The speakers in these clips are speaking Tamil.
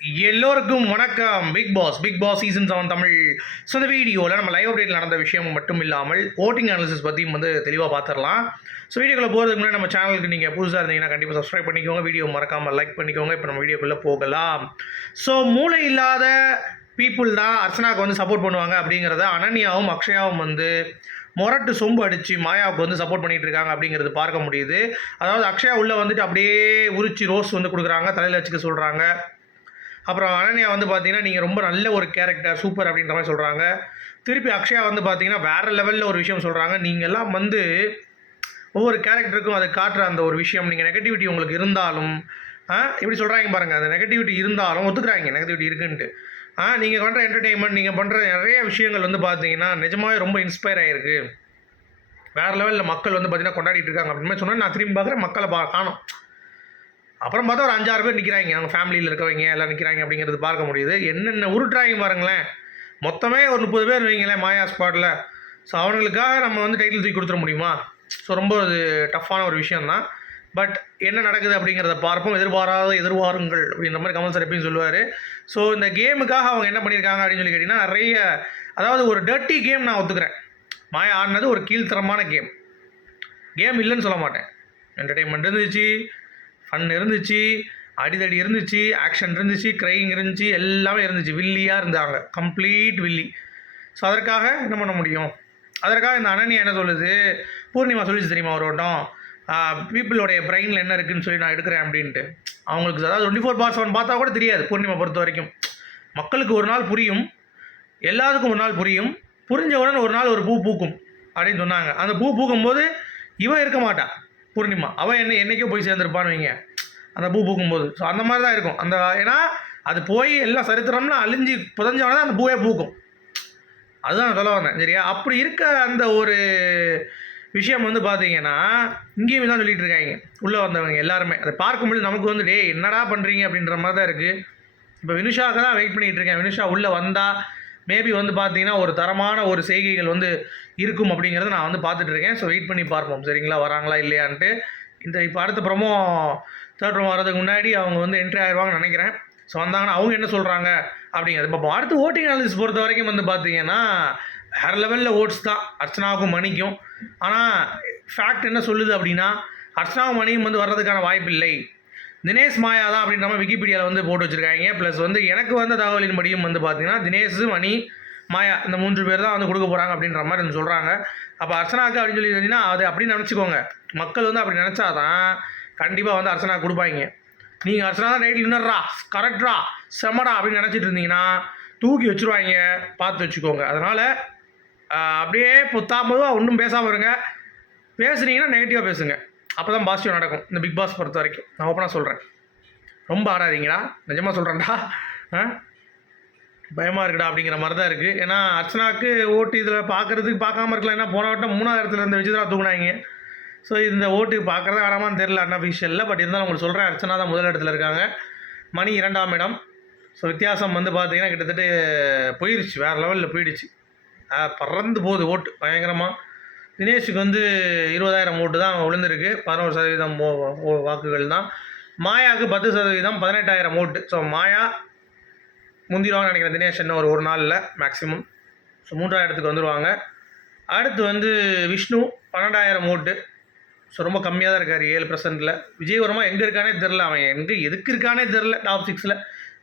எல்லோருக்கும் வணக்கம். Bigg Boss Bigg Boss season seven Tamil. So இந்த வீடியோவில் நம்ம லைவ் அப்டேட் நடந்த விஷயம் மட்டும் இல்லாமல் ஓட்டிங் அனாலிசிஸ் பற்றியும் வந்து தெளிவாக பார்த்துடலாம் ஸோ வீடியோக்குள்ளே போகிறதுக்கு முன்னாடி நம்ம சேனலுக்கு நீங்கள் புதுசாக இருந்தீங்கன்னா கண்டிப்பாக சப்ஸ்கிரைப் பண்ணிக்கோங்க. வீடியோ மறக்காமல் லைக் பண்ணிக்கோங்க. இப்போ நம்ம வீடியோக்குள்ளே போகலாம். ஸோ மூளை இல்லாத பீப்புள் தான் அர்ச்சனாவுக்கு வந்து சப்போர்ட் பண்ணுவாங்க அப்படிங்கிறத அனன்யாவும் அக்ஷயாவும் வந்து மொரட்டு சொம்பு அடித்து மாயாவுக்கு வந்து சப்போர்ட் பண்ணிட்டு இருக்காங்க அப்படிங்கிறது பார்க்க முடியுது. அதாவது அக்ஷயா உள்ளே வந்துட்டு அப்படியே உரிச்சு ரோஸ் வந்து கொடுக்குறாங்க. தலையில் வச்சுக்க சொல்கிறாங்க அப்புறம் அனன்யா வந்து பார்த்தீங்கன்னா நீங்கள் ரொம்ப நல்ல ஒரு கேரக்டர் சூப்பர் அப்படின்ற மாதிரி சொல்கிறாங்க திருப்பி அக்ஷயா வந்து பார்த்தீங்கன்னா வேறு லெவலில் ஒரு விஷயம் சொல்கிறாங்க நீங்கள் எல்லாம் வந்து ஒவ்வொரு கேரக்டருக்கும் அதை காட்டுற அந்த ஒரு விஷயம். நீங்கள் நெகட்டிவிட்டி உங்களுக்கு இருந்தாலும் ஆ இப்படி சொல்கிறாங்க பாருங்கள் அந்த நெகட்டிவிட்டி இருந்தாலும் ஒத்துக்குறாங்க. நெகட்டிவிட்டி இருக்குன்ட்டு. ஆ நீங்கள் பண்ணுற என்டர்டெயின்மெண்ட் நீங்கள் பண்ணுற நிறைய விஷயங்கள் வந்து பார்த்தீங்கன்னா நிஜமாகவே ரொம்ப இன்ஸ்பயர் ஆகிருக்கு வேறு லெவலில் மக்கள் வந்து பார்த்திங்கன்னா கொண்டாடிட்டு இருக்காங்க. அப்படின்னு சொன்னால் நான் திரும்பி பார்க்குறேன் மக்களை பா காணும். அப்புறம் பார்த்தா ஒரு அஞ்சாறு பேர் நிற்கிறாங்க அவங்க ஃபேமிலியில் இருக்கவங்க எல்லாம் நிற்கிறாங்க அப்படிங்கிறது பார்க்க முடியுது. என்னென்ன உருட்டுறாங்க பாருங்களேன். மொத்தமே ஒரு முப்பது பேர் வைங்களேன் மாயா ஸ்பாட்டில் ஸோ அவங்களுக்காக நம்ம வந்து டைட்டில் தூக்கி கொடுத்துட முடியுமா? ஸோ ரொம்ப அது டஃப்பான ஒரு விஷயந்தான் பட் என்ன நடக்குது அப்படிங்கிறத பார்ப்போம். எதிர்பாராத எதிர்பாருங்கள் அப்படின்ற மாதிரி கமல் சார் எப்பயும் சொல்லுவார். ஸோ இந்த கேமுக்காக அவங்க என்ன பண்ணியிருக்காங்க அப்படின்னு சொல்லி கேட்டிங்கன்னா நிறைய அதாவது ஒரு டர்ட்டி கேம் நான் ஒத்துக்கிறேன். மாயா ஆடினது ஒரு கீழ்த்தரமான கேம் கேம் இல்லைன்னு சொல்ல மாட்டேன். என்டர்டெயின்மெண்ட் இருந்துச்சு. ஃபன் இருந்துச்சு அடிதடி இருந்துச்சு ஆக்ஷன் இருந்துச்சு க்ரைங் இருந்துச்சு எல்லாமே இருந்துச்சு. வில்லியாக இருந்தாங்க. கம்ப்ளீட் வில்லி. ஸோ அதற்காக என்ன பண்ண முடியும்? அதற்காக இந்த அனனி என்ன சொல்லுது? பூர்ணிமா சொல்லிச்சு தெரியுமா ஒரு வட்டம்? பீப்புளோடைய பிரெயினில் என்ன இருக்குன்னு சொல்லி நான் எடுக்கிறேன் அப்படின்ட்டு. அவங்களுக்கு அதாவது டுவெண்ட்டி ஃபோர் பார் செவன் பார்த்தா கூட தெரியாது பூர்ணிமா பொறுத்த வரைக்கும். மக்களுக்கு ஒரு நாள் புரியும். எல்லாத்துக்கும் ஒரு நாள் புரியும். புரிஞ்சவுடன் ஒரு நாள் ஒரு பூ பூக்கும் அப்படின்னு சொன்னாங்க. அந்த பூ பூக்கும்போது இவன் இருக்க மாட்டான். பூர்ணிமா. அவன் என்ன என்னைக்கோ போய் சேர்ந்துருப்பான்னு வைங்க. அந்த பூ பூக்கும்போது. ஸோ அந்த மாதிரி தான் இருக்கும். அந்த ஏன்னா அது போய் எல்லாம் சரித்திரம்லாம் அழிஞ்சு புதஞ்சவன தான் அந்த பூவே பூக்கும். அதுதான் நான் சொல்ல வந்தேன். சரியா? அப்படி இருக்க அந்த ஒரு விஷயம் வந்து பார்த்தீங்கன்னா இங்கேயும் தான் சொல்லிகிட்டு இருக்காங்க. உள்ளே வந்தவங்க எல்லாருமே. அதை பார்க்கும்போது நமக்கு வந்து டேய் என்னடா பண்ணுறீங்க அப்படின்ற மாதிரி தான் இருக்குது இப்போ வினுஷாவுக்கு தான் வெயிட் பண்ணிகிட்டு இருக்கேன். வினுஷா உள்ளே வந்தால் மேபி வந்து பார்த்தீங்கன்னா ஒரு தரமான ஒரு செய்கைகள் வந்து இருக்கும் அப்படிங்கிறத நான் வந்து பார்த்துட்டு இருக்கேன். ஸோ வெயிட் பண்ணி பார்ப்போம். சரிங்களா? வராங்களா? இல்லையான்ட்டு. இந்த இப்போ அடுத்த ப்ரமோ தேர்ட் ப்ரமோ வரதுக்கு முன்னாடி அவங்க வந்து என்ட்ரி ஆயிடுவாங்கன்னு நினைக்கிறேன். ஸோ வந்தாங்கன்னா அவங்க என்ன சொல்கிறாங்க அப்படிங்கிறது பார்ப்போம். அடுத்து ஓட்டிங் அனாலிசிஸ் பொறுத்த வரைக்கும் வந்து பார்த்தீங்கன்னா வேறு லெவலில் ஓட்ஸ் தான். அர்ச்சனாவுக்கும் மணிக்கும். ஆனால் ஃபேக்ட் என்ன சொல்லுது அப்படின்னா அர்ச்சனாவும் மணியும் வந்து வர்றதுக்கான வாய்ப்பு இல்லை தினேஷ் மாயா தான் அப்படின்ற மாதிரி விக்கிபீடியாவில் வந்து போட்டு வச்சுருக்காங்க. ப்ளஸ் வந்து எனக்கு வந்த தகவலின்படியும் வந்து பார்த்தீங்கன்னா தினேஷ் மணி மாயா இந்த மூன்று பேர் தான் வந்து கொடுக்க போகிறாங்க அப்படின்ற மாதிரி வந்து சொல்கிறாங்க அப்போ அர்ச்சனாக்கு அப்படின்னு சொல்லி இருந்தீங்கன்னா அது அப்படின்னு நினச்சிக்கோங்க. மக்கள் வந்து அப்படி நினச்சாதான் கண்டிப்பாக வந்து அர்ச்சனா கொடுப்பாங்க. நீங்கள் அர்ச்சனா தான் நைட்டில் இன்னர்றா கரெக்டா செமடா அப்படின்னு நினச்சிட்டு இருந்தீங்கன்னா தூக்கி வச்சுருவாங்க பார்த்து வச்சுக்கோங்க. அதனால் அப்படியே புத்தாமதுவாக ஒன்றும் பேசாமல் இருங்க. பேசுனீங்கன்னா நெகட்டிவாக பேசுங்க. அப்போ தான் பாசிட்டிவ் நடக்கும். இந்த பிக் பாஸ் பொறுத்த வரைக்கும். நான் ஓப்பனாக சொல்கிறேன் ரொம்ப ஆடாதீங்களா நிஜமாக சொல்கிறேன்டா ஆ? பயமாக இருக்குடா அப்படிங்கிற மாதிரி தான் இருக்குது ஏன்னா அர்ச்சனாவுக்கு ஓட்டு இதில் பார்க்குறதுக்கு பார்க்காம இருக்கலாம். ஏன்னா போன வட்டம் மூணாவது இடத்துல இருந்து வச்சு தான் தூங்கினாங்க ஸோ இந்த ஓட்டு பார்க்குறதா வேணாமான்னு தெரில அன்அஃபிஷியலில் பட் இருந்தாலும் உங்களுக்கு சொல்கிறேன் அர்ச்சனா தான் முதல் இடத்துல இருக்காங்க. மணி இரண்டாம் இடம். ஸோ வித்தியாசம் வந்து பார்த்தீங்கன்னா கிட்டத்தட்ட போயிடுச்சு வேறு லெவலில் போயிடுச்சு. பறந்து போகுது ஓட்டு. பயங்கரமாக தினேஷுக்கு வந்து இருபதாயிரம் ஓட்டு தான் விழுந்திருக்கு. பதினோரு சதவீதம் ஓ- வாக்குகள் தான். மாயாவுக்கு பத்து சதவீதம் பதினெட்டாயிரம் ஓட்டு. ஸோ மாயா முந்திடுவாங்கன்னு நினைக்கிறேன் தினேஷ் இன்னும் ஒரு ஒரு நாளில் மேக்ஸிமம் ஸோ மூன்றாவது இடத்துக்கு வந்துடுவாங்க அடுத்து வந்து விஷ்ணு பன்னெண்டாயிரம் ஓட்டு. ஸோ ரொம்ப கம்மியாக தான் இருக்கார் ஏழு பர்சன்ட்டில் விஜயவர்மா எங்கே இருக்கானே தெரில அவன் எங்கே எதுக்கு இருக்கானே தெரில டாப் சிக்ஸில்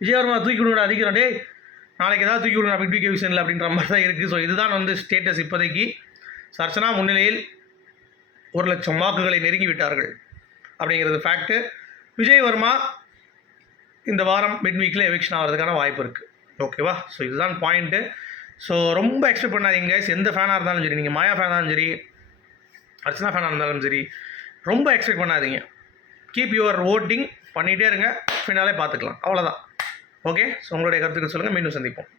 விஜயவர்மா தூக்கி விடுங்க அதிகம் டே நாளைக்கு ஏதாவது தூக்கி விடுங்க பிக் பிக் விஷனில் அப்படின்ற மாதிரி தான் இருக்குது ஸோ இதுதான் வந்து ஸ்டேட்டஸ் இப்போதைக்கு. சர்ச்சனா முன்னிலையில் ஒரு லட்சம் வாக்குகளை நெருங்கிவிட்டார்கள். அப்படிங்கிறது ஃபேக்ட்டு விஜயவர்மா இந்த வாரம் மிட் வீக்கில் எவிக்ஷன் ஆகிறதுக்கான வாய்ப்பு இருக்குது ஓகேவா ஸோ இதுதான் பாயிண்ட்டு ஸோ ரொம்ப எக்ஸ்பெக்ட் பண்ணாதீங்க கைஸ் எந்த ஃபேனாக இருந்தாலும் சரி நீங்கள் மாயா ஃபேனாக இருந்தாலும் சரி அர்ச்சனா ஃபேனாக இருந்தாலும் சரி ரொம்ப எக்ஸ்பெக்ட் பண்ணாதீங்க. கீப் யுவர் ஓட்டிங் பண்ணிகிட்டே இருங்க. ஃபினாலே பார்த்துக்கலாம். அவ்வளோதான் ஓகே ஸோ உங்களுடைய கருத்துக்கள் சொல்லுங்கள் மீண்டும் சந்திப்போம்.